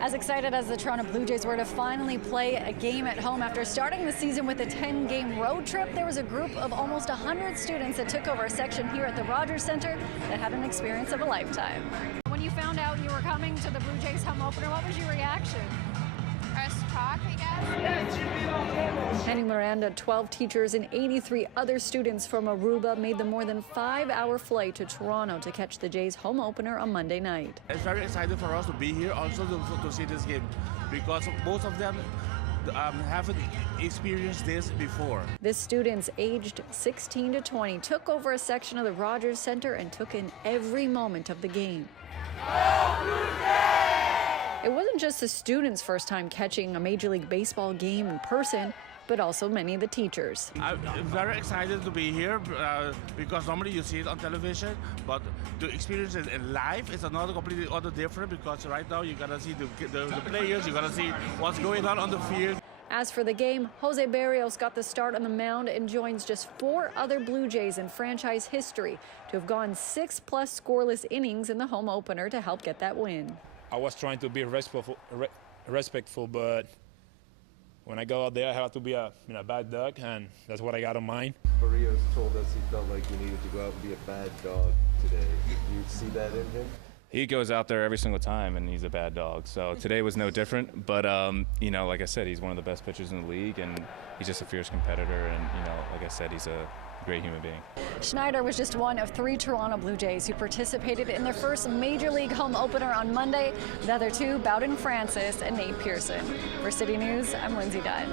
As excited as the Toronto Blue Jays were to finally play a game at home after starting the season with a 10-game road trip, there was a group of almost 100 students that took over a section here at the Rogers Centre that had an experience of a lifetime. When you found out you were coming to the Blue Jays home opener, what was your reaction? Talk, I guess. Henny Miranda, 12 teachers and 83 other students from Aruba made the more than 5-hour flight to Toronto to catch the Jays home opener on Monday night. It's very exciting for us to be here, also to see this game, because most of them haven't experienced this before. The students aged 16 to 20 took over a section of the Rogers Centre and took in every moment of the game. It wasn't just the students' first time catching a Major League Baseball game in person, but also many of the teachers. I'm very excited to be here because normally you see it on television, but to experience it in live is another completely other different, because right now you gotta see the players, you gotta see what's going on the field. As for the game, Jose Barrios got the start on the mound and joins just 4 other Blue Jays in franchise history to have gone 6+ scoreless innings in the home opener to help get that win. I was trying to be respectful, but when I go out there, I have to be a bad dog, and that's what I got on mine. Barrios told us he felt like he needed to go out and be a bad dog today. You see that in him? He goes out there every single time, and he's a bad dog. So today was no different. But, like I said, he's one of the best pitchers in the league, and he's just a fierce competitor. And, like I said, he's a great human being. Schneider was just one of 3 Toronto Blue Jays who participated in their first Major League home opener on Monday. The other 2, Bowden Francis and Nate Pearson. For City News, I'm Lindsay Dunn.